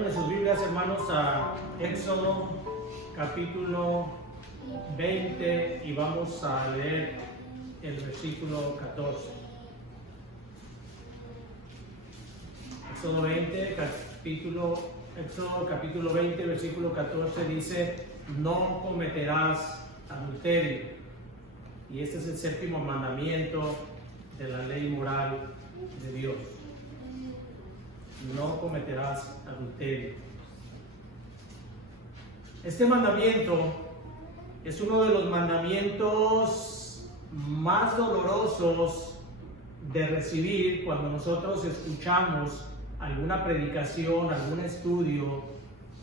Vayan en sus Biblias, hermanos, a Éxodo capítulo 20 y vamos a leer el versículo 14. Éxodo capítulo 20, versículo 14 dice: no cometerás adulterio. Y este es el séptimo mandamiento de la ley moral de Dios. No cometerás adulterio. Este mandamiento es uno de los mandamientos más dolorosos de recibir cuando nosotros escuchamos alguna predicación, algún estudio,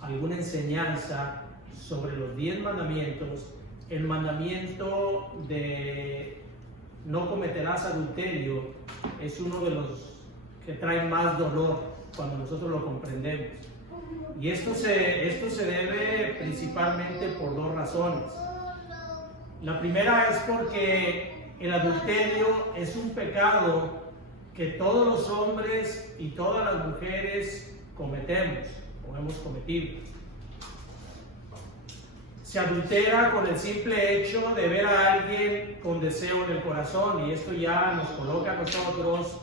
alguna enseñanza sobre los 10 mandamientos. El mandamiento de no cometerás adulterio es uno de los que trae más dolor cuando nosotros lo comprendemos. Y esto se debe principalmente por dos razones. La primera es porque el adulterio es un pecado que todos los hombres y todas las mujeres cometemos o hemos cometido. Se adultera con el simple hecho de ver a alguien con deseo en el corazón, y esto ya nos coloca a nosotros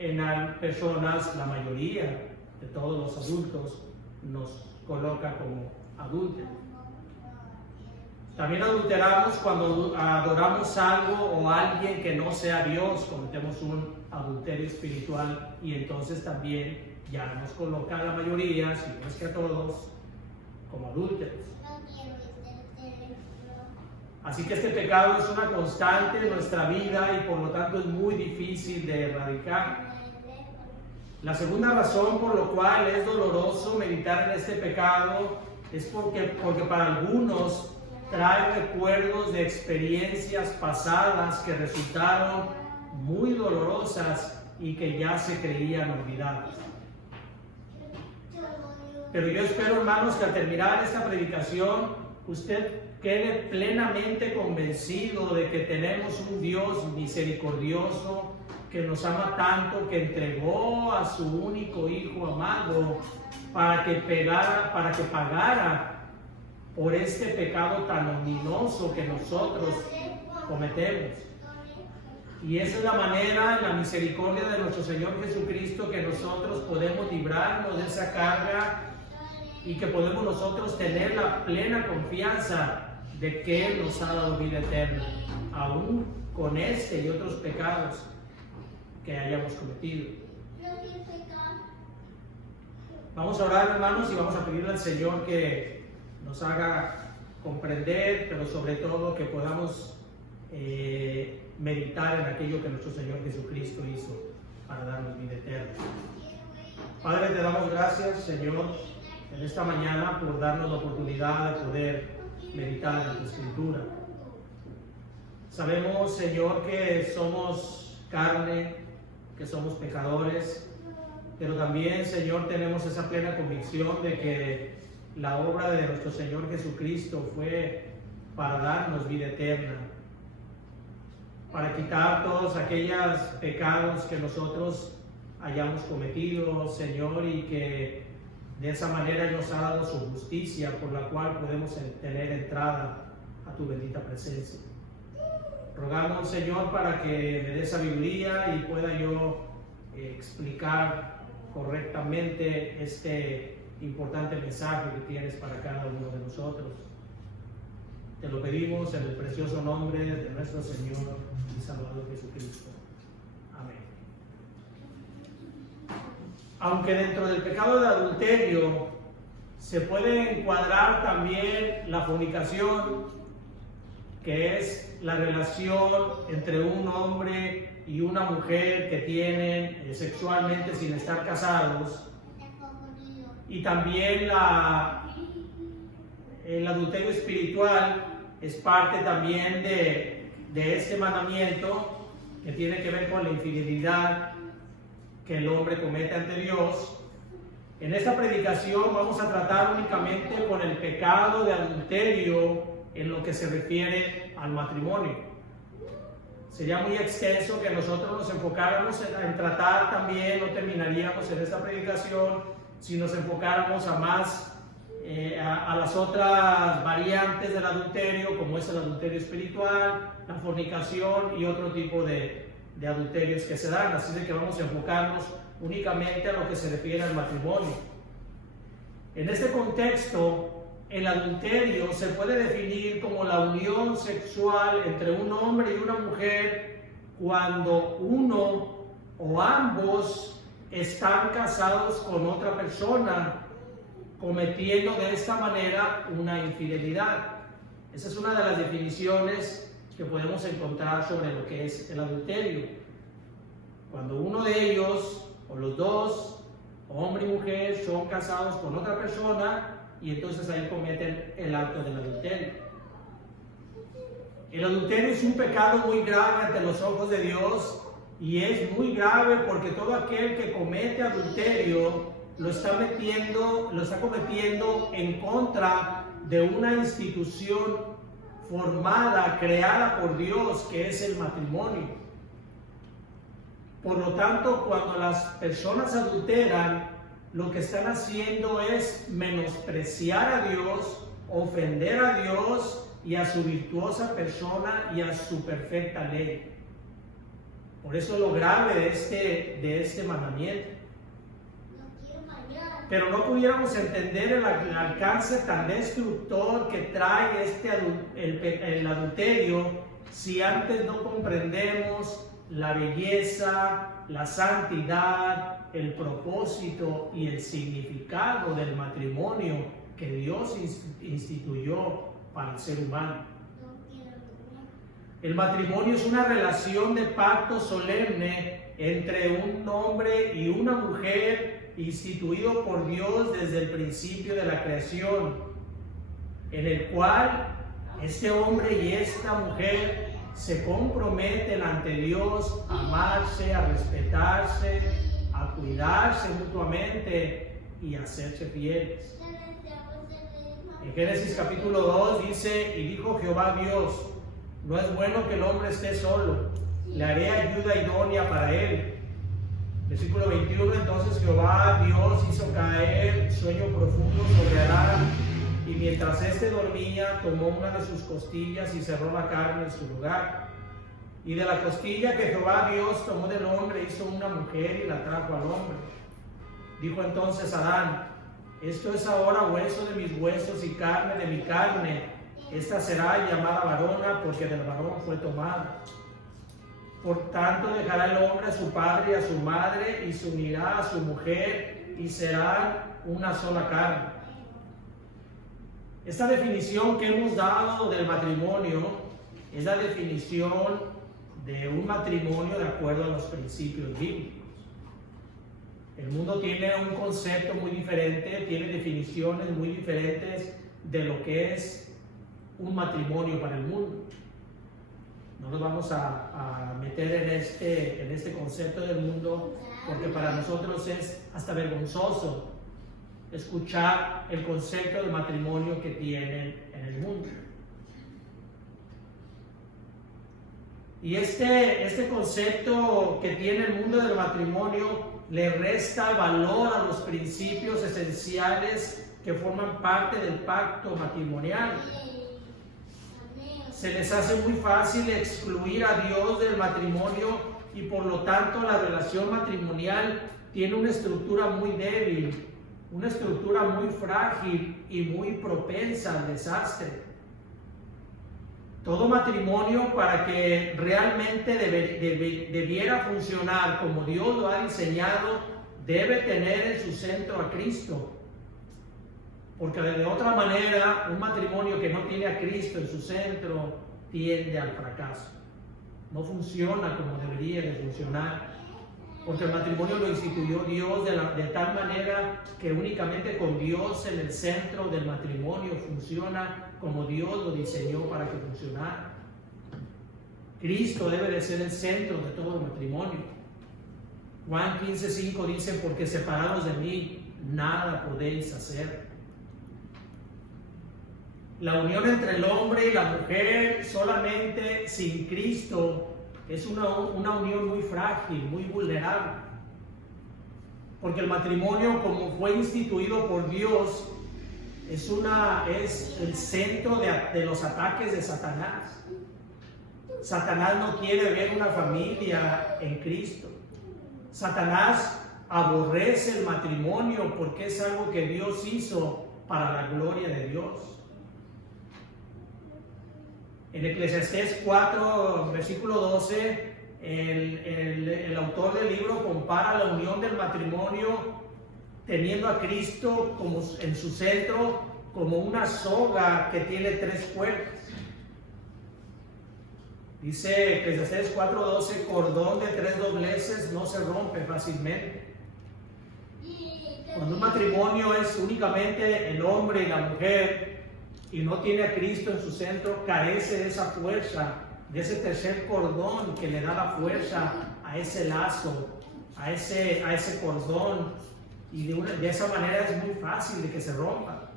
en personas, la mayoría de todos los adultos nos coloca como adúlteros. También adulteramos cuando adoramos algo o alguien que no sea Dios, cometemos un adulterio espiritual, y entonces también ya nos coloca a la mayoría, si no es que a todos, como adúlteros. Así que este pecado es una constante en nuestra vida y por lo tanto es muy difícil de erradicar. La segunda razón por la cual es doloroso meditar en este pecado es porque para algunos trae recuerdos de experiencias pasadas que resultaron muy dolorosas y que ya se creían olvidadas. Pero yo espero, hermanos, que al terminar esta predicación usted quede plenamente convencido de que tenemos un Dios misericordioso que nos ama tanto, que entregó a su único Hijo amado para que pagara por este pecado tan ominoso que nosotros cometemos. Y esa es la manera, la misericordia de nuestro Señor Jesucristo, que nosotros podemos librarnos de esa carga y que podemos nosotros tener la plena confianza de que Él nos ha dado vida eterna, aún con este y otros pecados que hayamos cometido. Vamos a orar, hermanos, y vamos a pedirle al Señor que nos haga comprender, pero sobre todo que podamos meditar en aquello que nuestro Señor Jesucristo hizo para darnos vida eterna. Padre, te damos gracias, Señor, en esta mañana por darnos la oportunidad de poder meditar en tu Escritura. Sabemos, Señor, que somos carne, que somos pecadores, pero también, Señor, tenemos esa plena convicción de que la obra de nuestro Señor Jesucristo fue para darnos vida eterna, para quitar todos aquellos pecados que nosotros hayamos cometido, Señor, y que de esa manera nos ha dado su justicia, por la cual podemos tener entrada a tu bendita presencia. Rogamos, Señor, para que me dé sabiduría y pueda yo explicar correctamente este importante mensaje que tienes para cada uno de nosotros. Te lo pedimos en el precioso nombre de nuestro Señor y Salvador Jesucristo. Amén. Aunque dentro del pecado de adulterio se puede encuadrar también la fornicación, que es la relación entre un hombre y una mujer que tienen sexualmente sin estar casados, y también el adulterio espiritual es parte también de este mandamiento que tiene que ver con la infidelidad que el hombre comete ante Dios. En esta predicación vamos a tratar únicamente con el pecado de adulterio en lo que se refiere al matrimonio. Sería muy extenso que nosotros nos enfocáramos en tratar también, no terminaríamos en esta predicación, si nos enfocáramos a más a las otras variantes del adulterio, como es el adulterio espiritual, la fornicación y otro tipo de adulterios que se dan. Así de que vamos a enfocarnos únicamente a lo que se refiere al matrimonio. En este contexto, el adulterio se puede definir como la unión sexual entre un hombre y una mujer cuando uno o ambos están casados con otra persona, cometiendo de esta manera una infidelidad. Esa es una de las definiciones que podemos encontrar sobre lo que es el adulterio. Cuando uno de ellos, o los dos, hombre y mujer, son casados con otra persona y entonces ahí cometen el acto del adulterio. El adulterio es un pecado muy grave ante los ojos de Dios y es muy grave porque todo aquel que comete adulterio lo está cometiendo en contra de una institución formada, creada por Dios, que es el matrimonio. Por lo tanto, cuando las personas adulteran, lo que están haciendo es menospreciar a Dios, ofender a Dios y a su virtuosa persona y a su perfecta ley. Por eso lo grave de este mandamiento. Pero no pudiéramos entender el alcance tan destructor que trae el adulterio si antes no comprendemos la belleza, la santidad, el propósito y el significado del matrimonio que Dios instituyó para el ser humano. El matrimonio es una relación de pacto solemne entre un hombre y una mujer instituido por Dios desde el principio de la creación, en el cual este hombre y esta mujer se comprometen ante Dios a amarse, a respetarse, a cuidarse mutuamente y a serse fieles. En Génesis capítulo 2 dice: y dijo Jehová Dios, no es bueno que el hombre esté solo, le haré ayuda idónea para él. Versículo 21, entonces Jehová Dios hizo caer sueño profundo sobre Adán, y mientras éste dormía, tomó una de sus costillas y cerró la carne en su lugar. Y de la costilla que Jehová Dios tomó del hombre, hizo una mujer y la trajo al hombre. Dijo entonces Adán: esto es ahora hueso de mis huesos y carne de mi carne. Esta será llamada varona, porque del varón fue tomada. Por tanto dejará el hombre a su padre y a su madre, y se unirá a su mujer, y serán una sola carne. Esta definición que hemos dado del matrimonio es la definición de un matrimonio de acuerdo a los principios bíblicos. El mundo tiene un concepto muy diferente, tiene definiciones muy diferentes de lo que es un matrimonio para el mundo. No nos vamos a meter en este concepto del mundo, porque para nosotros es hasta vergonzoso escuchar el concepto del matrimonio que tienen en el mundo. Y este concepto que tiene el mundo del matrimonio le resta valor a los principios esenciales que forman parte del pacto matrimonial. Se les hace muy fácil excluir a Dios del matrimonio y por lo tanto la relación matrimonial tiene una estructura muy débil, una estructura muy frágil y muy propensa al desastre. Todo matrimonio, para que realmente debiera funcionar como Dios lo ha diseñado, debe tener en su centro a Cristo. Porque de otra manera, un matrimonio que no tiene a Cristo en su centro tiende al fracaso. No funciona como debería de funcionar. Porque el matrimonio lo instituyó Dios de tal manera que únicamente con Dios en el centro del matrimonio funciona como Dios lo diseñó para que funcionara. Cristo debe de ser el centro de todo el matrimonio. Juan 15:5 dice: porque separados de mí nada podéis hacer. La unión entre el hombre y la mujer solamente sin Cristo es una unión muy frágil, muy vulnerable. Porque el matrimonio, como fue instituido por Dios, es el centro de los ataques de Satanás. Satanás no quiere ver una familia en Cristo. Satanás aborrece el matrimonio porque es algo que Dios hizo para la gloria de Dios. En Eclesiastés 4, versículo 12, el autor del libro compara la unión del matrimonio teniendo a Cristo como en su centro, como una soga que tiene 3 cuerdas. Dice Eclesiastés 4:12, cordón de 3 dobleces no se rompe fácilmente. Cuando un matrimonio es únicamente el hombre y la mujer y no tiene a Cristo en su centro, carece de esa fuerza, de ese tercer cordón que le da la fuerza a ese lazo, a ese cordón, y de esa manera es muy fácil de que se rompa.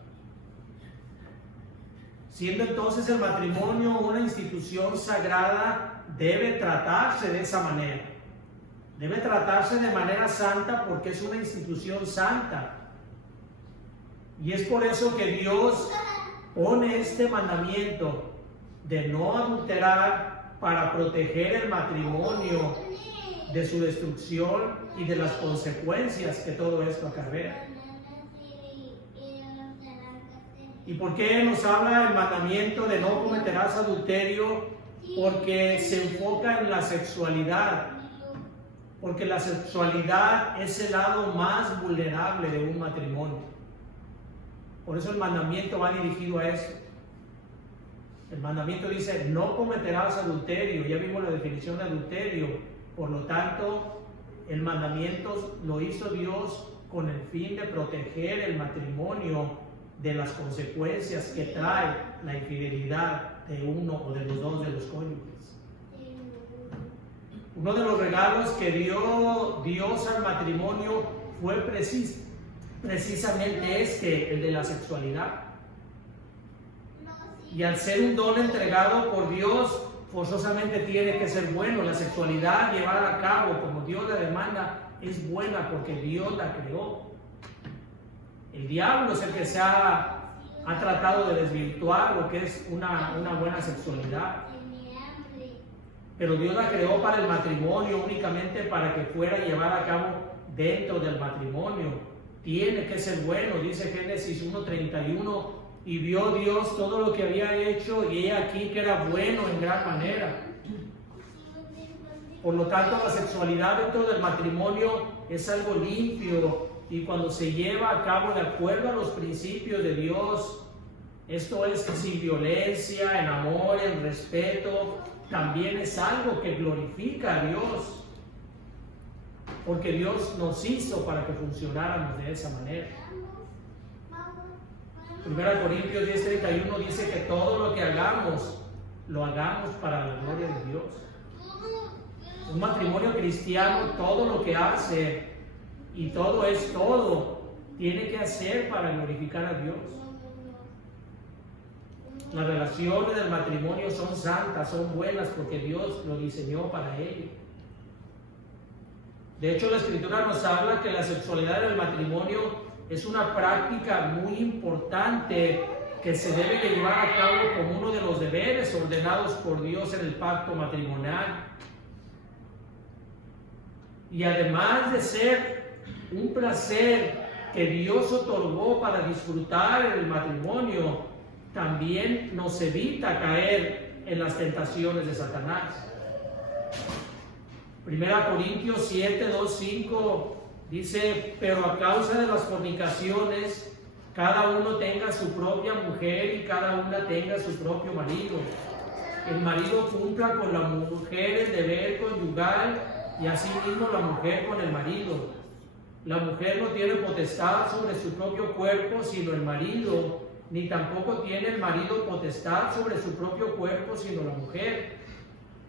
Siendo entonces el matrimonio una institución sagrada, debe tratarse de esa manera. Debe tratarse de manera santa porque es una institución santa. Y es por eso que Dios pone este mandamiento de no adulterar para proteger el matrimonio de su destrucción y de las consecuencias que todo esto acarrea. ¿Y por qué nos habla el mandamiento de no cometerás adulterio? Porque se enfoca en la sexualidad. Porque la sexualidad es el lado más vulnerable de un matrimonio. Por eso el mandamiento va dirigido a eso. El mandamiento dice, no cometerás adulterio. Ya vimos la definición de adulterio. Por lo tanto, el mandamiento lo hizo Dios con el fin de proteger el matrimonio de las consecuencias que trae la infidelidad de uno o de los dos de los cónyuges. Uno de los regalos que dio Dios al matrimonio fue precisamente el de la sexualidad. Y al ser un don entregado por Dios, forzosamente tiene que ser bueno. La sexualidad llevada a cabo como Dios la demanda es buena porque Dios la creó. El diablo es el que ha tratado de desvirtuar lo que es una buena sexualidad. Pero Dios la creó para el matrimonio, únicamente para que fuera llevada a cabo dentro del matrimonio. Tiene que ser bueno, dice Génesis 1:31, y vio Dios todo lo que había hecho y he aquí que era bueno en gran manera. Por lo tanto, la sexualidad dentro del matrimonio es algo limpio, y cuando se lleva a cabo de acuerdo a los principios de Dios, esto es sin violencia, en amor, en respeto, también es algo que glorifica a Dios, porque Dios nos hizo para que funcionáramos de esa manera. 1 Corintios 10:31 dice que todo lo que hagamos, lo hagamos para la gloria de Dios. Un matrimonio cristiano, todo lo que hace, y todo es todo, tiene que hacer para glorificar a Dios. Las relaciones del matrimonio son santas, son buenas, porque Dios lo diseñó para ello. De hecho, la Escritura nos habla que la sexualidad en el matrimonio es una práctica muy importante que se debe de llevar a cabo como uno de los deberes ordenados por Dios en el pacto matrimonial. Y además de ser un placer que Dios otorgó para disfrutar en el matrimonio, también nos evita caer en las tentaciones de Satanás. 1 Corintios 7:2-5 dice, pero a causa de las fornicaciones, cada uno tenga su propia mujer y cada una tenga su propio marido. El marido cumpla con la mujer el deber conyugal y asimismo la mujer con el marido. La mujer no tiene potestad sobre su propio cuerpo sino el marido, ni tampoco tiene el marido potestad sobre su propio cuerpo sino la mujer.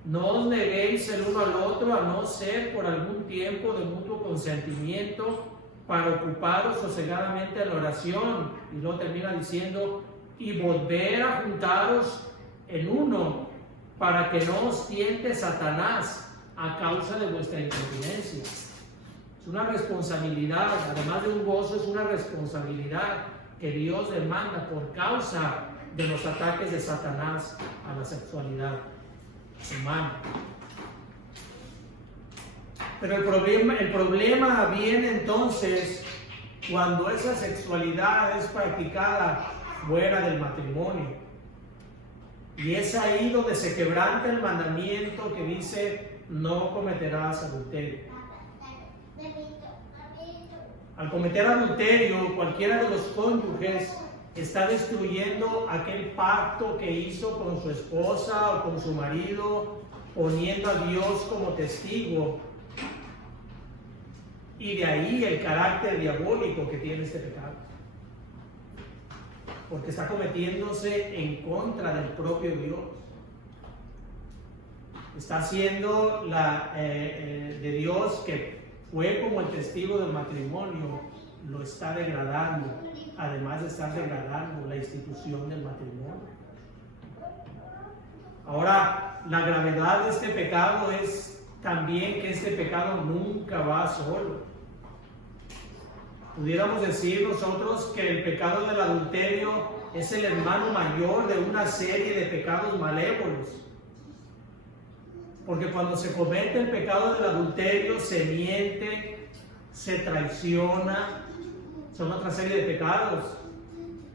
No os neguéis el uno al otro, a no ser por algún tiempo de mutuo consentimiento, para ocuparos sosegadamente en la oración. Y luego termina diciendo, y volver a juntaros en uno, para que no os tiente Satanás a causa de vuestra incontinencia. Es una responsabilidad, además de un gozo, es una responsabilidad que Dios demanda por causa de los ataques de Satanás a la sexualidad humana. Pero el problema viene entonces cuando esa sexualidad es practicada fuera del matrimonio. Y es ahí donde se quebranta el mandamiento que dice: no cometerás adulterio. Al cometer adulterio, cualquiera de los cónyuges está destruyendo aquel pacto que hizo con su esposa o con su marido, poniendo a Dios como testigo. Y de ahí el carácter diabólico que tiene este pecado. Porque está cometiéndose en contra del propio Dios. Está haciendo de Dios, que fue como el testigo del matrimonio, lo está degradando, además de estar degradando la institución del matrimonio. Ahora, la gravedad de este pecado es también que este pecado nunca va solo. Pudiéramos decir nosotros que el pecado del adulterio es el hermano mayor de una serie de pecados malévolos. Porque cuando se comete el pecado del adulterio, se miente, se traiciona, son otra serie de pecados.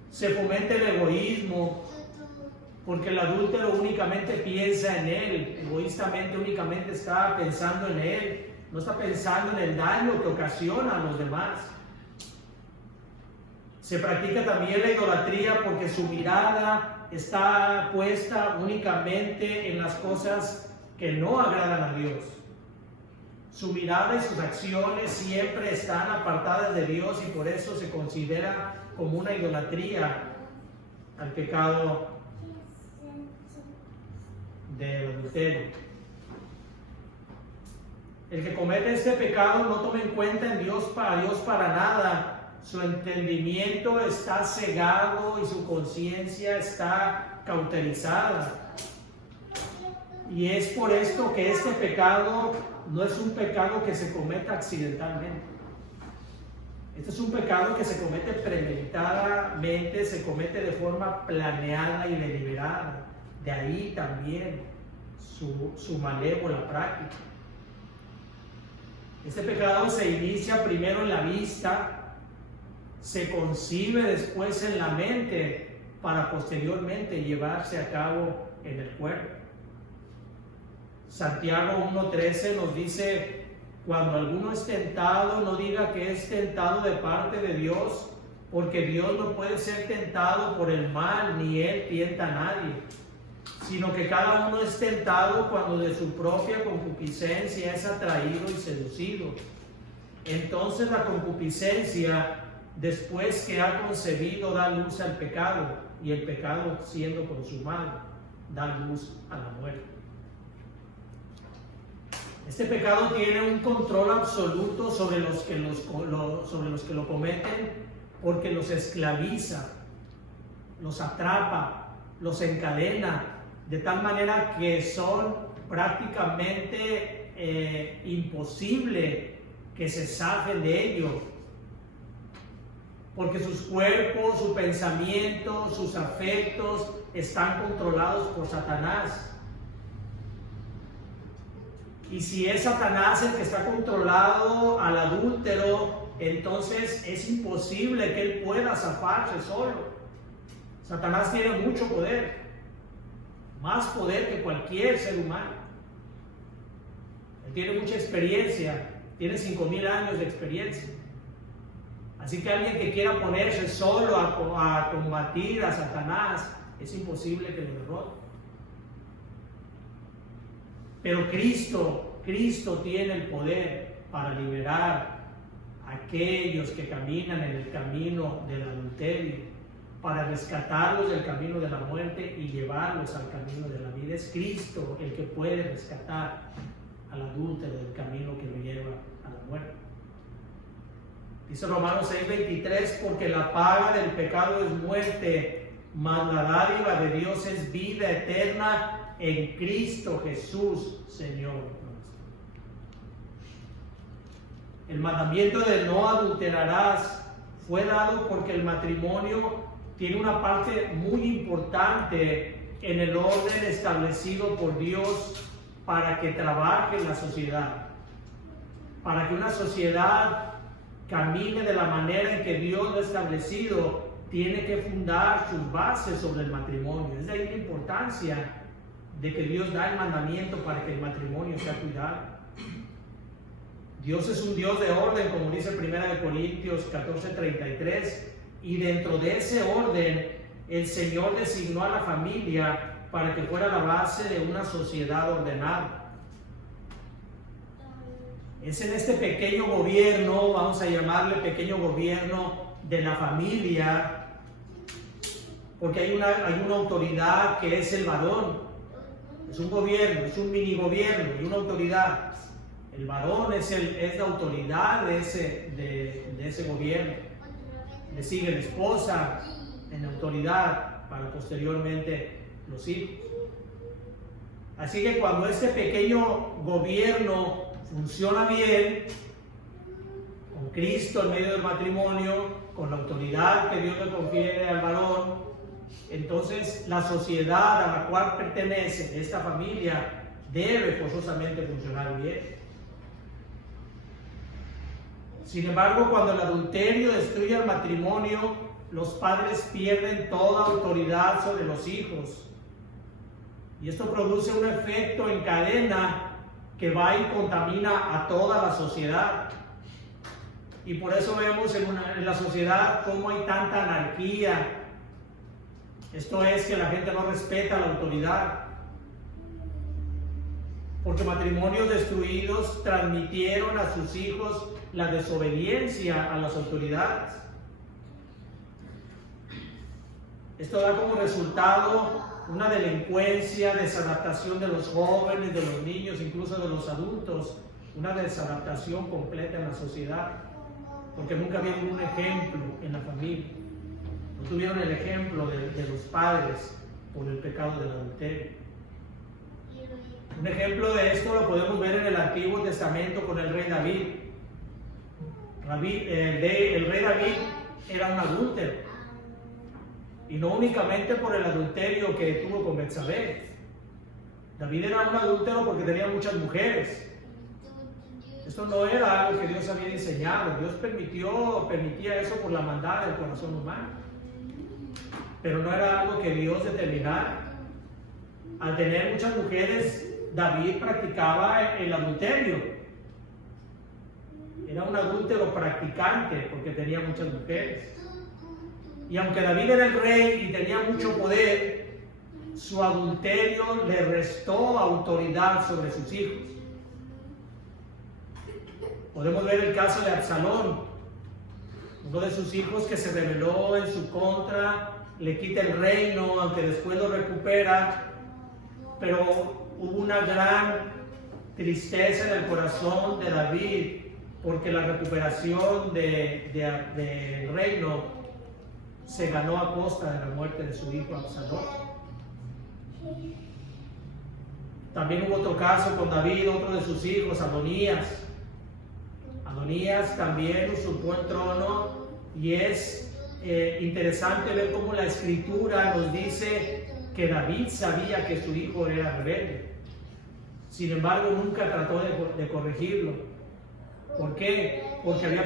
Se fomenta el egoísmo, porque el adúltero únicamente piensa en él, egoístamente únicamente está pensando en él, no está pensando en el daño que ocasiona a los demás. Se practica también la idolatría porque su mirada está puesta únicamente en las cosas que no agradan a Dios. Su mirada y sus acciones siempre están apartadas de Dios y por eso se considera como una idolatría al pecado del adulterio. El que comete este pecado no toma en cuenta en Dios para nada. Su entendimiento está cegado y su conciencia está cauterizada. Y es por esto que este pecado no es un pecado que se cometa accidentalmente. Este es un pecado que se comete premeditadamente, se comete de forma planeada y deliberada. De ahí también su malévola práctica. Este pecado se inicia primero en la vista, se concibe después en la mente para posteriormente llevarse a cabo en el cuerpo. Santiago 1:13 nos dice: cuando alguno es tentado, no diga que es tentado de parte de Dios, porque Dios no puede ser tentado por el mal, ni Él tienta a nadie, sino que cada uno es tentado cuando de su propia concupiscencia es atraído y seducido. Entonces la concupiscencia, después que ha concebido, da luz al pecado, y el pecado, siendo consumado, da luz a la muerte. Este pecado tiene un control absoluto sobre los que lo cometen, porque los esclaviza, los atrapa, los encadena, de tal manera que son prácticamente imposible que se zafen de ello, porque sus cuerpos, su pensamiento, sus afectos están controlados por Satanás. Y si es Satanás el que está controlado al adúltero, entonces es imposible que él pueda zafarse solo. Satanás tiene mucho poder, más poder que cualquier ser humano. Él tiene mucha experiencia, tiene 5,000 años de experiencia. Así que alguien que quiera ponerse solo a combatir a Satanás, es imposible que lo derrote. Pero Cristo tiene el poder para liberar a aquellos que caminan en el camino del adulterio, para rescatarlos del camino de la muerte y llevarlos al camino de la vida. Es Cristo el que puede rescatar al adúltero del camino que lo lleva a la muerte. Dice Romanos 6:23, porque la paga del pecado es muerte, mas la dádiva de Dios es vida eterna en Cristo Jesús, Señor nuestro. El mandamiento de no adulterarás fue dado porque el matrimonio tiene una parte muy importante en el orden establecido por Dios para que trabaje en la sociedad. Para que una sociedad camine de la manera en que Dios lo ha establecido, tiene que fundar sus bases sobre el matrimonio. Es de ahí la importancia de que Dios da el mandamiento para que el matrimonio sea cuidado. Dios es un Dios de orden, como dice 1 Corintios 14:33, y dentro de ese orden, el Señor designó a la familia para que fuera la base de una sociedad ordenada. Es en este pequeño gobierno, vamos a llamarle pequeño gobierno de la familia, porque hay una autoridad que es el varón. Es un gobierno, es un mini gobierno y una autoridad. El varón es la autoridad de ese gobierno. Le sigue la esposa en autoridad para posteriormente los hijos. Así que cuando este pequeño gobierno funciona bien, con Cristo en medio del matrimonio, con la autoridad que Dios le confiere al varón, entonces la sociedad a la cual pertenece esta familia debe forzosamente funcionar bien. Sin embargo, cuando el adulterio destruye el matrimonio, los padres pierden toda autoridad sobre los hijos. Y esto produce un efecto en cadena que va y contamina a toda la sociedad. Y por eso vemos en la sociedad cómo hay tanta anarquía. Esto es que la gente no respeta la autoridad. Porque matrimonios destruidos transmitieron a sus hijos la desobediencia a las autoridades. Esto da como resultado una delincuencia, desadaptación de los jóvenes, de los niños, incluso de los adultos, una desadaptación completa en la sociedad, porque nunca vieron un ejemplo en la familia, no tuvieron el ejemplo de los padres por el pecado del adulterio. Un ejemplo de esto lo podemos ver en el Antiguo Testamento con el rey David. El rey David era un adúltero, y no únicamente por el adulterio que tuvo con Betsabé. David era un adúltero porque tenía muchas mujeres. Esto no era algo que Dios había diseñado. Dios permitía eso por la maldad del corazón humano, pero no era algo que Dios determinara. Al tener muchas mujeres, David practicaba el adulterio. Era un adúltero practicante porque tenía muchas mujeres. Y aunque David era el rey y tenía mucho poder, su adulterio le restó autoridad sobre sus hijos. Podemos ver el caso de Absalón, uno de sus hijos que se rebeló en su contra, le quita el reino, aunque después lo recupera, pero hubo una gran tristeza en el corazón de David, porque la recuperación del reino se ganó a costa de la muerte de su hijo Absalón. También hubo otro caso con David, otro de sus hijos, Adonías. Adonías también usurpó el trono, y es interesante ver cómo la Escritura nos dice que David sabía que su hijo era rebelde. Sin embargo, nunca trató de corregirlo. ¿Por qué? Porque había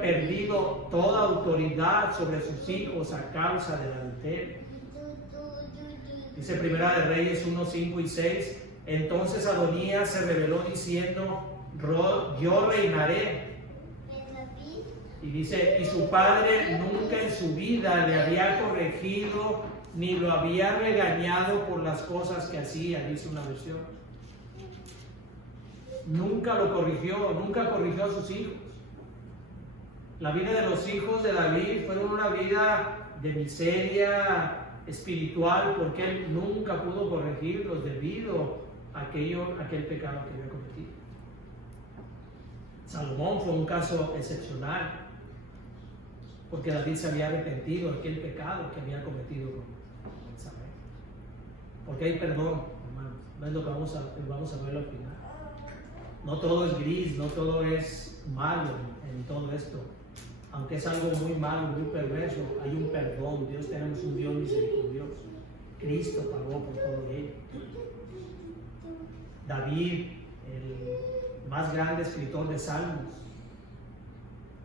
perdido toda autoridad sobre sus hijos a causa del adulterio. Dice Primera de Reyes 1, 5 y 6. Entonces Adonías se rebeló diciendo: yo reinaré. Y dice, y su padre nunca en su vida le había corregido ni lo había regañado por las cosas que hacía, dice una versión. Nunca lo corrigió, nunca corrigió a sus hijos. La vida de los hijos de David fue una vida de miseria espiritual, porque él nunca pudo corregirlos debido a aquel pecado que había cometido. Salomón fue un caso excepcional, porque David se había arrepentido de aquel pecado que había cometido con Betsabé. Porque hay perdón, hermanos. No es lo que vamos a ver al final. No todo es gris, no todo es malo en todo esto. Aunque es algo muy malo, muy perverso, hay un perdón. Tenemos un Dios misericordioso. Cristo pagó por todo ello. David, el más grande escritor de Salmos,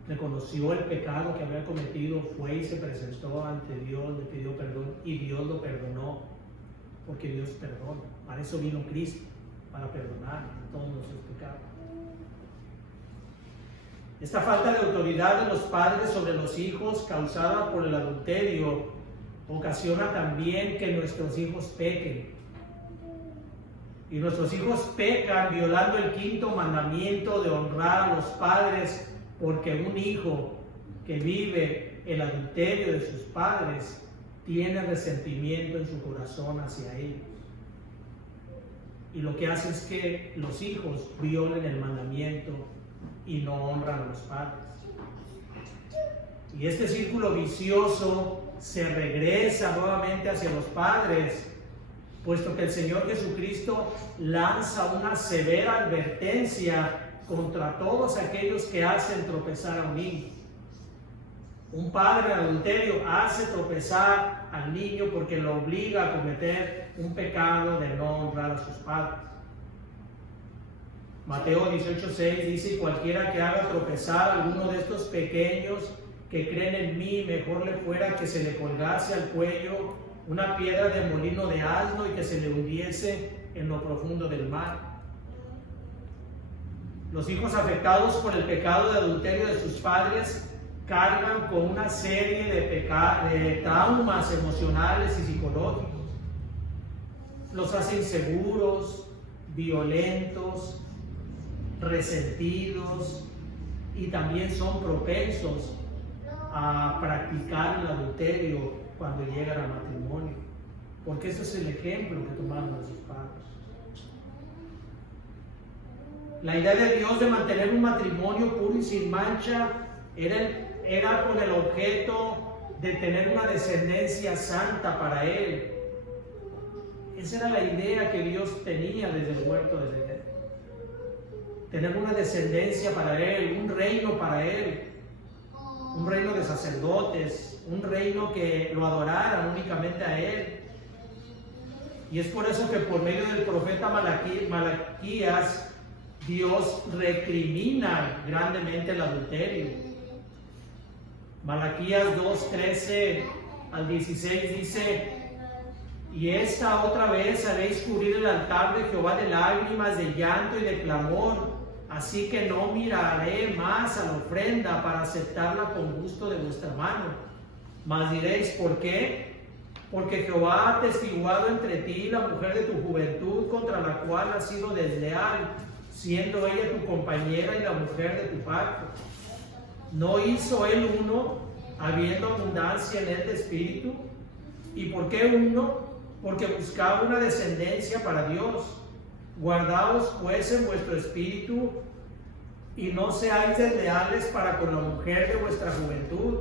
reconoció el pecado que había cometido, fue y se presentó ante Dios, le pidió perdón y Dios lo perdonó, porque Dios perdona. Para eso vino Cristo, para perdonar todos nuestros pecados. Esta falta de autoridad de los padres sobre los hijos, causada por el adulterio, ocasiona también que nuestros hijos pequen. Y nuestros hijos pecan violando el 5.º mandamiento de honrar a los padres, porque un hijo que vive el adulterio de sus padres tiene resentimiento en su corazón hacia ellos. Y lo que hace es que los hijos violen el mandamiento y no honran a los padres. Y este círculo vicioso se regresa nuevamente hacia los padres, puesto que el Señor Jesucristo lanza una severa advertencia contra todos aquellos que hacen tropezar a un niño. Un padre en adulterio hace tropezar al niño porque lo obliga a cometer un pecado de no honrar a sus padres. Mateo 18:6 dice: cualquiera que haga tropezar a alguno de estos pequeños que creen en mí, mejor le fuera que se le colgase al cuello una piedra de molino de asno y que se le hundiese en lo profundo del mar. Los hijos afectados por el pecado de adulterio de sus padres cargan con una serie de traumas emocionales y psicológicos. Los hace inseguros, violentos, resentidos, y también son propensos a practicar el adulterio cuando llegan al matrimonio, porque ese es el ejemplo que tomaron nuestros padres. La idea de Dios de mantener un matrimonio puro y sin mancha era con el objeto de tener una descendencia santa para Él. Esa era la idea que Dios tenía desde el huerto de Edén. Tener una descendencia para Él, un reino para Él, un reino de sacerdotes, un reino que lo adoraran únicamente a Él. Y es por eso que por medio del profeta Malaquías, Dios recrimina grandemente el adulterio. Malaquías 2:13 al 16 dice: y esta otra vez haréis cubrir el altar de Jehová de lágrimas, de llanto y de clamor, así que no miraré más a la ofrenda para aceptarla con gusto de vuestra mano. Mas diréis: ¿por qué? Porque Jehová ha atestiguado entre ti la mujer de tu juventud, contra la cual has sido desleal, siendo ella tu compañera y la mujer de tu pacto. ¿No hizo él uno, habiendo abundancia en él de espíritu? ¿Y por qué uno? Porque buscaba una descendencia para Dios. Guardaos pues en vuestro espíritu, y no seáis desleales para con la mujer de vuestra juventud,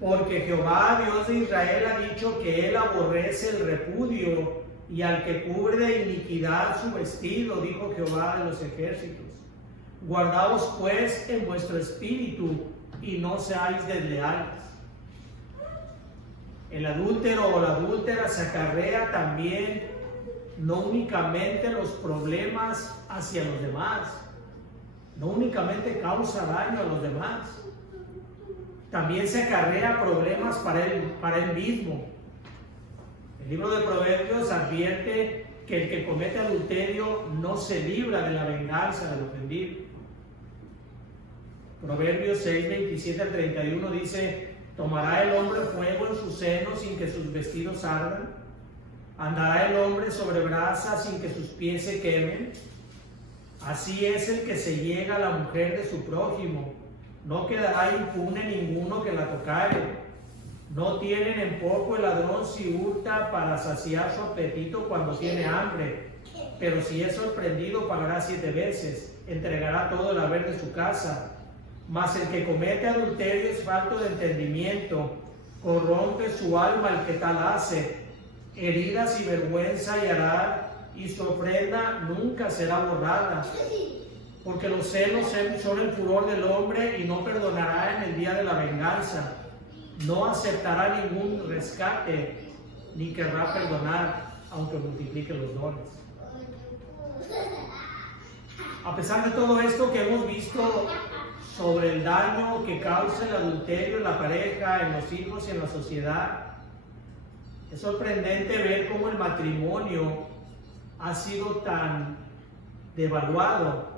porque Jehová, Dios de Israel, ha dicho que él aborrece el repudio, y al que cubre de iniquidad su vestido, dijo Jehová de los ejércitos. Guardaos pues en vuestro espíritu, y no seáis desleales. El adúltero o la adúltera se acarrea también no únicamente los problemas hacia los demás, no únicamente causa daño a los demás, también se acarrea problemas para él mismo. El libro de Proverbios advierte que el que comete adulterio no se libra de la venganza del ofendido. Proverbios 6, 27 al 31 dice: ¿tomará el hombre fuego en su seno sin que sus vestidos ardan? ¿Andará el hombre sobre brasas sin que sus pies se quemen? Así es el que se llega a la mujer de su prójimo, no quedará impune ninguno que la tocare. No tienen en poco el ladrón si hurta para saciar su apetito cuando tiene hambre, pero si es sorprendido pagará 7 veces, entregará todo el haber de su casa. Mas el que comete adulterio es falto de entendimiento, corrompe su alma el que tal hace. Heridas y vergüenza hallará, y su ofrenda nunca será borrada. porque los celos son el furor del hombre y no perdonará en el día de la venganza. No aceptará ningún rescate, ni querrá perdonar, aunque multiplique los dones. A pesar de todo esto que hemos visto sobre el daño que causa el adulterio en la pareja, en los hijos y en la sociedad, es sorprendente ver cómo el matrimonio ha sido tan devaluado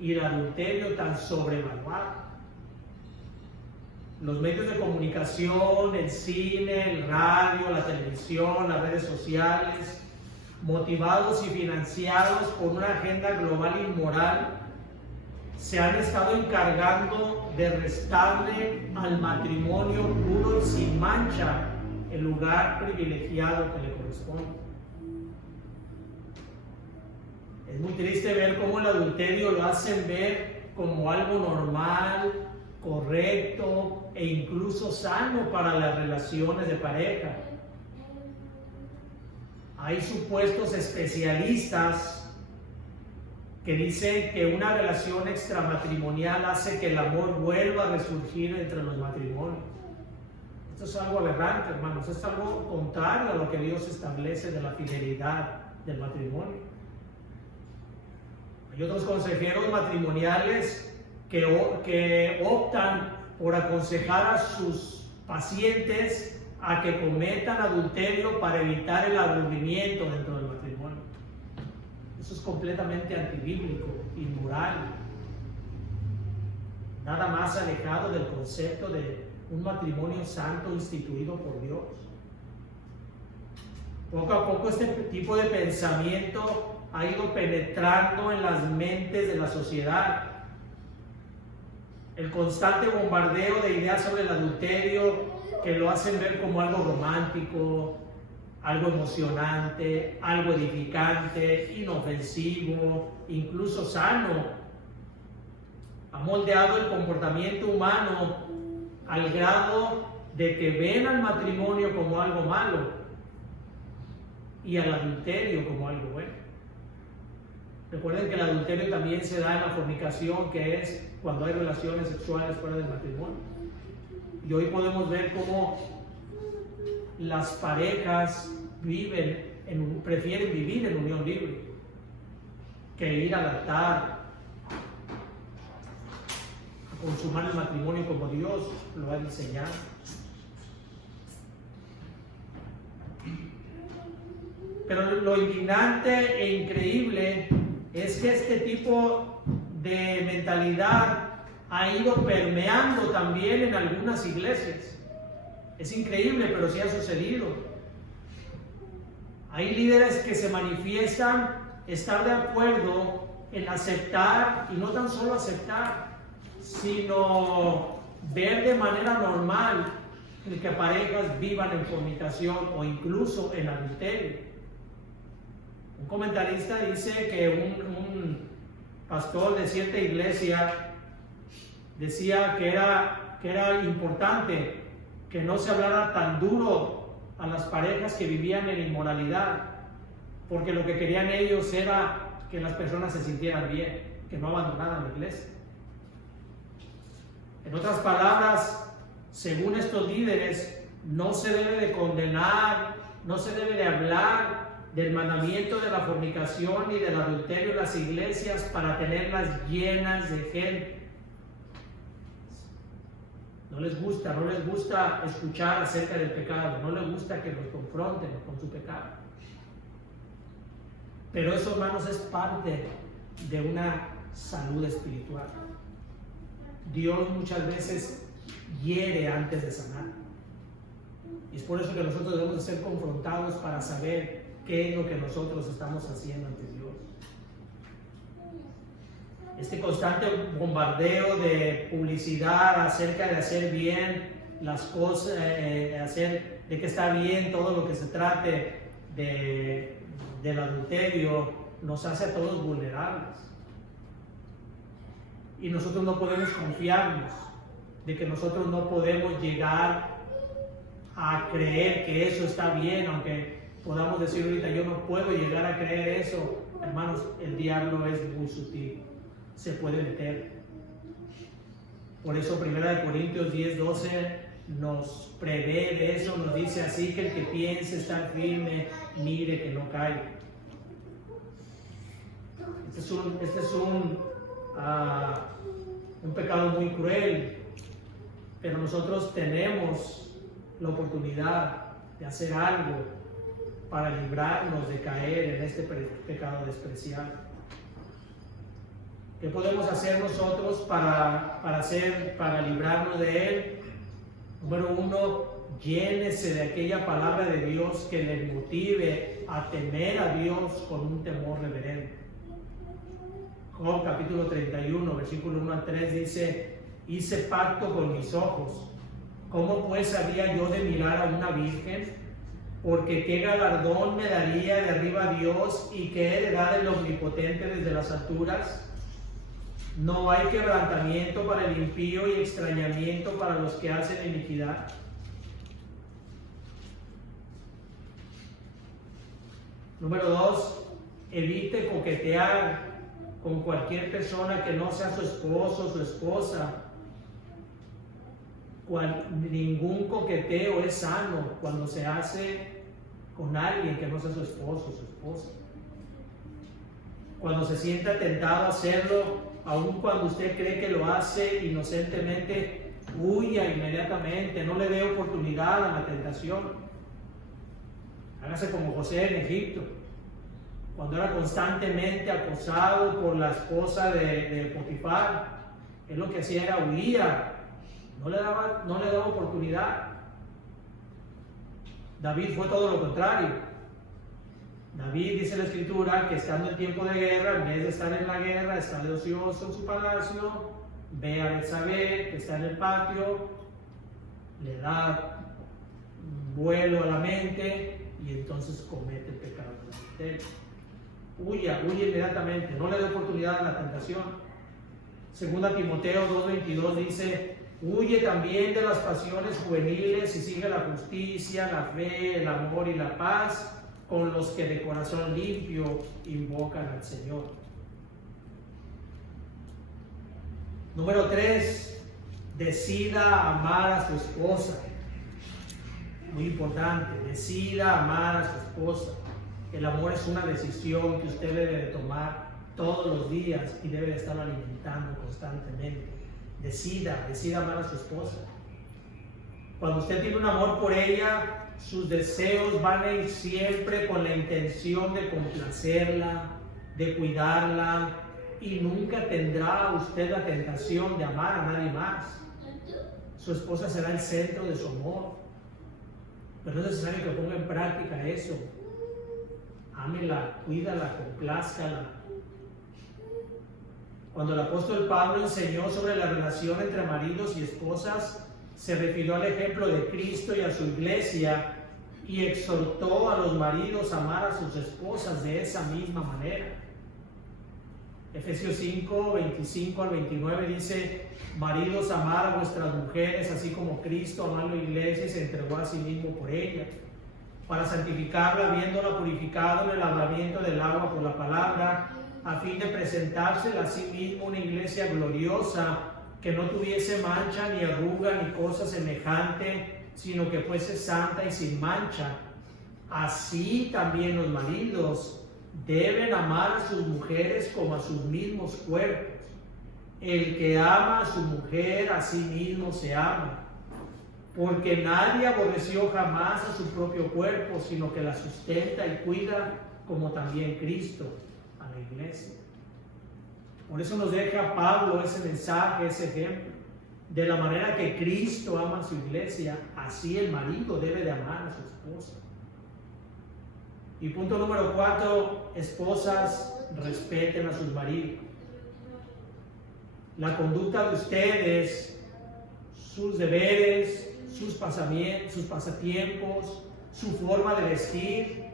y el adulterio tan sobrevaluado. Los medios de comunicación, el cine, el radio, la televisión, las redes sociales, motivados y financiados por una agenda global inmoral, se han estado encargando de restarle al matrimonio puro y sin mancha el lugar privilegiado que le corresponde. Es muy triste ver cómo el adulterio lo hacen ver como algo normal, correcto e incluso sano para las relaciones de pareja. Hay supuestos especialistas que dicen que una relación extramatrimonial hace que el amor vuelva a resurgir entre los matrimonios. Esto es algo aberrante, hermanos. Es algo contrario a lo que Dios establece de la fidelidad del matrimonio. Hay otros consejeros matrimoniales que optan por aconsejar a sus pacientes a que cometan adulterio para evitar el aburrimiento dentro del matrimonio. Eso es completamente antibíblico, inmoral, nada más alejado del concepto de un matrimonio santo instituido por Dios. Poco a poco este tipo de pensamiento ha ido penetrando en las mentes de la sociedad. El constante bombardeo de ideas sobre el adulterio que lo hacen ver como algo romántico, algo emocionante, algo edificante, inofensivo, incluso sano, ha moldeado el comportamiento humano al grado de que ven al matrimonio como algo malo y al adulterio como algo bueno. Recuerden que el adulterio también se da en la fornicación, que es cuando hay relaciones sexuales fuera del matrimonio. Y hoy podemos ver cómo las parejas prefieren vivir en unión libre que ir al altar a consumar el matrimonio como Dios lo ha diseñado. Pero lo indignante e increíble es que este tipo de mentalidad ha ido permeando también en algunas iglesias. Es increíble, pero sí ha sucedido. Hay líderes que se manifiestan estar de acuerdo en aceptar, y no tan solo aceptar, sino ver de manera normal el que parejas vivan en fornicación o incluso en adulterio. Un comentarista dice que un pastor de cierta iglesia decía que era importante que no se hablara tan duro a las parejas que vivían en inmoralidad, porque lo que querían ellos era que las personas se sintieran bien, que no abandonaran la iglesia. En otras palabras, según estos líderes, no se debe de condenar, no se debe de hablar del mandamiento de la fornicación y del adulterio en las iglesias para tenerlas llenas de gente. No les gusta escuchar acerca del pecado, no les gusta que los confronten con su pecado. Pero eso, hermanos, es parte de una salud espiritual. Dios muchas veces hiere antes de sanar. Y es por eso que nosotros debemos ser confrontados para saber qué es lo que nosotros estamos haciendo ante Dios. Este constante bombardeo de publicidad acerca de hacer bien las cosas, de que está bien todo lo que se trate del adulterio, nos hace a todos vulnerables. Y nosotros no podemos confiarnos de que nosotros no podemos llegar a creer que eso está bien, aunque podamos decir ahorita yo no puedo llegar a creer eso. Hermanos, el diablo es muy sutil. se puede meter. Por eso 1 Corintios 10:12 nos prevé de eso, nos dice así que el que piense estar firme, mire que no caiga. Este es un pecado muy cruel, pero nosotros tenemos la oportunidad de hacer algo para librarnos de caer en este pecado despreciable. ¿Qué podemos hacer nosotros para librarnos de él? Número 1, llénese de aquella palabra de Dios que le motive a temer a Dios con un temor reverente. Job capítulo 31, versículo 1 al 3 dice: hice pacto con mis ojos, ¿cómo pues había yo de mirar a una virgen? Porque qué galardón me daría de arriba Dios y qué heredad del Omnipotente desde las alturas. No hay quebrantamiento para el impío y extrañamiento para los que hacen iniquidad. Número 2, evite coquetear con cualquier persona que no sea su esposo o su esposa. Ningún coqueteo es sano cuando se hace con alguien que no sea su esposo o su esposa. Cuando se sienta tentado a hacerlo, aun cuando usted cree que lo hace inocentemente, huya inmediatamente, no le dé oportunidad a la tentación. Hágase como José en Egipto, cuando era constantemente acosado por la esposa de Potifar. Él lo que hacía era huía, no le daba oportunidad. David fue todo lo contrario. David, dice la Escritura, que estando en tiempo de guerra, en vez de estar en la guerra, está de ocioso en su palacio, ve a Betsabé, que está en el patio, le da vuelo a la mente y entonces comete el pecado de adulterio. Huya inmediatamente, no le dé oportunidad a la tentación. Segunda Timoteo 2:22 dice: huye también de las pasiones juveniles y sigue la justicia, la fe, el amor y la paz, con los que de corazón limpio invocan al Señor. Número 3, decida amar a su esposa. Muy importante, decida amar a su esposa. El amor es una decisión que usted debe de tomar todos los días y debe de estar alimentando constantemente. Decida amar a su esposa. Cuando usted tiene un amor por ella, sus deseos van a ir siempre con la intención de complacerla, de cuidarla, y nunca tendrá usted la tentación de amar a nadie más. Su esposa será el centro de su amor, pero no es necesario que ponga en práctica eso. Ámela, cuídala, complázcala. Cuando el apóstol Pablo enseñó sobre la relación entre maridos y esposas, se refirió al ejemplo de Cristo y a su iglesia y exhortó a los maridos a amar a sus esposas de esa misma manera. Efesios 5, 25 al 29 dice: maridos, amad a vuestras mujeres, así como Cristo amó a la iglesia y se entregó a sí mismo por ella, para santificarla, habiéndola purificado en el lavamiento del agua por la palabra, a fin de presentársela a sí mismo una iglesia gloriosa, que no tuviese mancha, ni arruga, ni cosa semejante, sino que fuese santa y sin mancha. Así también los maridos deben amar a sus mujeres como a sus mismos cuerpos. El que ama a su mujer, a sí mismo se ama. Porque nadie aborreció jamás a su propio cuerpo, sino que la sustenta y cuida, como también Cristo a la iglesia. Por eso nos deja Pablo ese mensaje, ese ejemplo. De la manera que Cristo ama a su iglesia, así el marido debe de amar a su esposa. Y punto número 4, esposas, respeten a sus maridos. La conducta de ustedes, sus deberes, sus pasatiempos, su forma de vestir,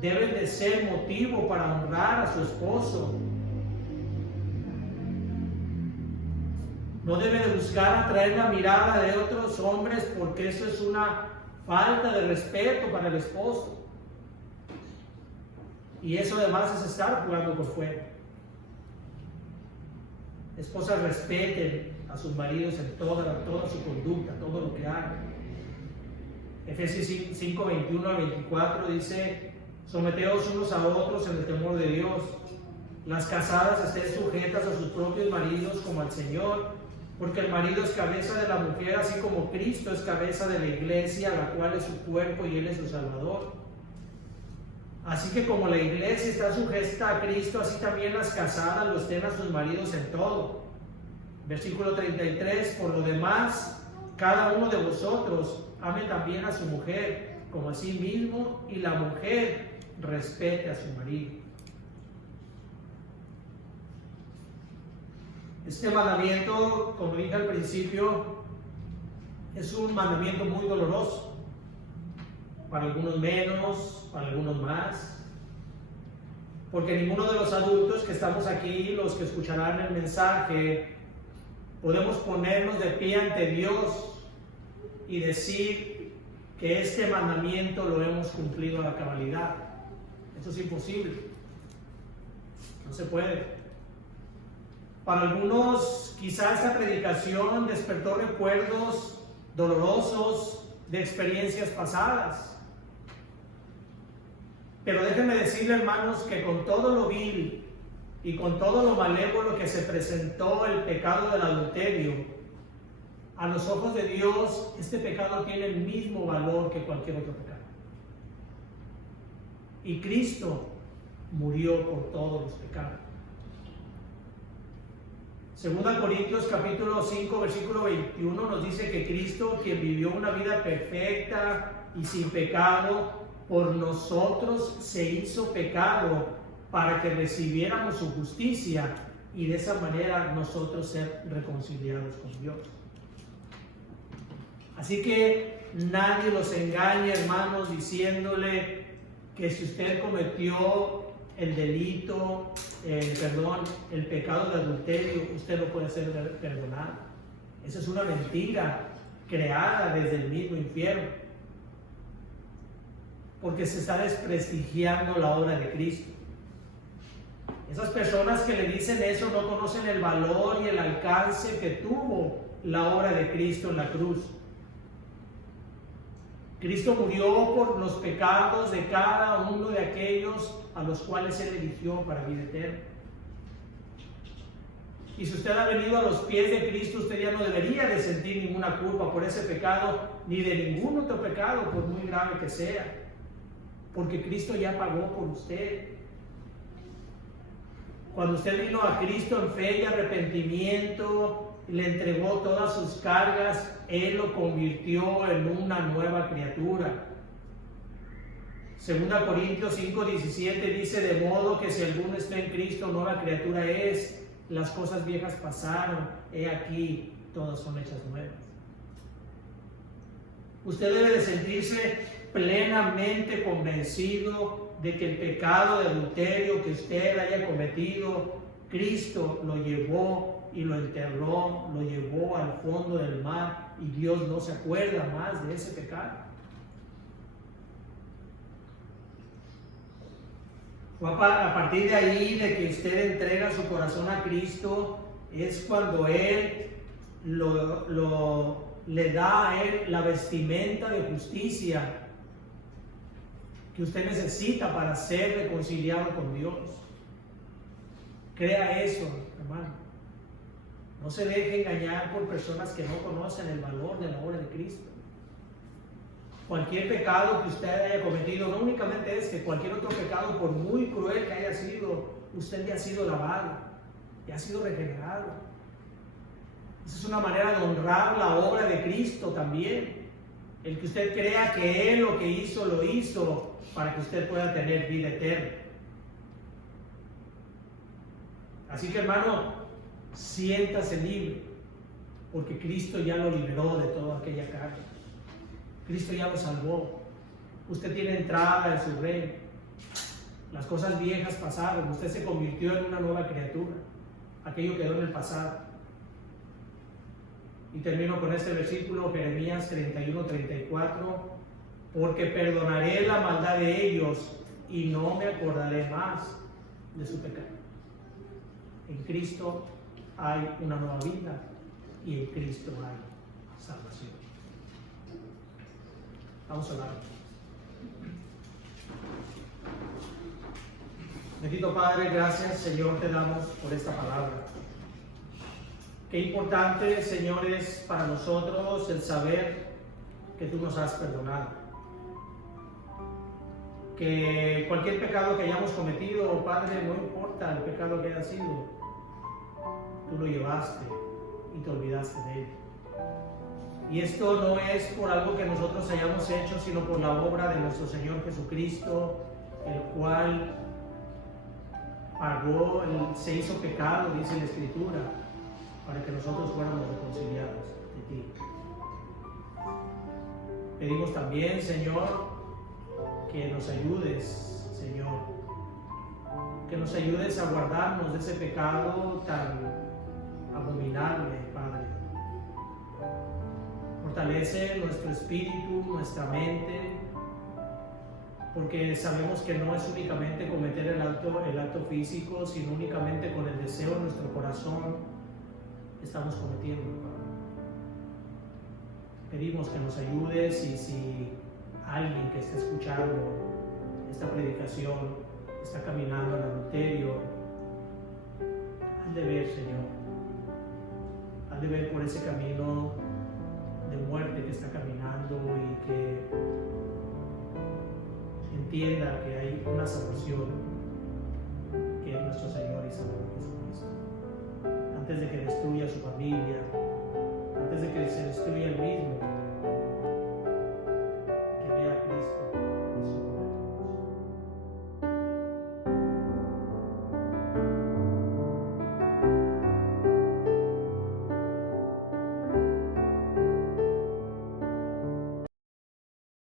deben de ser motivo para honrar a su esposo. No debe de buscar atraer la mirada de otros hombres, porque eso es una falta de respeto para el esposo. Y eso además es estar jugando por fuera. Esposas, respeten a sus maridos en toda su conducta, todo lo que hagan. Efesios 5, 21 al 24 dice: someteos unos a otros en el temor de Dios. Las casadas estén sujetas a sus propios maridos como al Señor, porque el marido es cabeza de la mujer, así como Cristo es cabeza de la iglesia, la cual es su cuerpo y Él es su Salvador. Así que como la iglesia está sujeta a Cristo, así también las casadas lo estén a sus maridos en todo. Versículo 33, por lo demás, cada uno de vosotros ame también a su mujer como a sí mismo, y la mujer respete a su marido. Este mandamiento, como dije al principio, es un mandamiento muy doloroso. Para algunos menos, para algunos más. Porque ninguno de los adultos que estamos aquí, los que escucharán el mensaje, podemos ponernos de pie ante Dios y decir que este mandamiento lo hemos cumplido a la cabalidad. Eso es imposible. No se puede. Para algunos, quizás esta predicación despertó recuerdos dolorosos de experiencias pasadas. Pero déjenme decirle, hermanos, que con todo lo vil y con todo lo malévolo que se presentó el pecado del adulterio, a los ojos de Dios, este pecado tiene el mismo valor que cualquier otro pecado. Y Cristo murió por todos los pecados. Segunda Corintios capítulo 5, versículo 21 nos dice que Cristo, quien vivió una vida perfecta y sin pecado, por nosotros se hizo pecado para que recibiéramos su justicia y de esa manera nosotros ser reconciliados con Dios. Así que nadie los engañe, hermanos, diciéndole que si usted cometió el delito, el pecado de adulterio, usted no puede ser perdonado. Esa es una mentira creada desde el mismo infierno, porque se está desprestigiando la obra de Cristo. Esas personas que le dicen eso no conocen el valor y el alcance que tuvo la obra de Cristo en la cruz. Cristo murió por los pecados de cada uno de aquellos a los cuales Él eligió para vida eterna. Y si usted ha venido a los pies de Cristo, usted ya no debería de sentir ninguna culpa por ese pecado, ni de ningún otro pecado, por muy grave que sea, porque Cristo ya pagó por usted. Cuando usted vino a Cristo en fe y arrepentimiento, le entregó todas sus cargas, Él lo convirtió en una nueva criatura. Segunda Corintios 5:17 dice: de modo que si alguno está en Cristo, nueva criatura es. Las cosas viejas pasaron, he aquí, todas son hechas nuevas. Usted debe de sentirse plenamente convencido de que el pecado de adulterio que usted haya cometido, Cristo lo llevó y lo enterró, lo llevó al fondo del mar, y Dios no se acuerda más de ese pecado. Fue a partir de ahí, de que usted entrega su corazón a Cristo, es cuando Él le da a Él la vestimenta de justicia que usted necesita para ser reconciliado con Dios. Crea eso, hermano. No se deje engañar por personas que no conocen el valor de la obra de Cristo. Cualquier pecado que usted haya cometido, no únicamente este, cualquier otro pecado, por muy cruel que haya sido, usted ya ha sido lavado, ya ha sido regenerado. Esa es una manera de honrar la obra de Cristo también. El que usted crea que Él lo que hizo, lo hizo para que usted pueda tener vida eterna. Así que, hermano, siéntase libre, porque Cristo ya lo liberó de toda aquella carga. Cristo ya lo salvó. Usted tiene entrada en su reino. Las cosas viejas pasaron. Usted se convirtió en una nueva criatura. Aquello quedó en el pasado. Y termino con este versículo, Jeremías 31:34. Porque perdonaré la maldad de ellos y no me acordaré más de su pecado. En Cristo hay una nueva vida y en Cristo hay salvación. Vamos a orar. Bendito Padre, gracias Señor te damos por esta palabra. Qué importante, Señor, es para nosotros el saber que tú nos has perdonado. Que cualquier pecado que hayamos cometido, Padre, no importa el pecado que haya sido, tú lo llevaste y te olvidaste de él. Y esto no es por algo que nosotros hayamos hecho, sino por la obra de nuestro Señor Jesucristo, el cual pagó, se hizo pecado, dice la Escritura, para que nosotros fuéramos reconciliados de ti. Pedimos también, Señor, que nos ayudes, Señor, que nos ayudes a guardarnos de ese pecado tan abominable, Padre. Fortalece nuestro espíritu, nuestra mente, porque sabemos que no es únicamente cometer el acto físico, sino únicamente con el deseo de nuestro corazón estamos cometiendo, Padre. Pedimos que nos ayudes y si alguien que está escuchando esta predicación está caminando en adulterio, han de ver, Señor, han de ver por ese camino de muerte que está caminando y que entienda que hay una salvación que es nuestro Señor y Salvador Jesucristo. Antes de que destruya su familia, antes de que se destruya él mismo,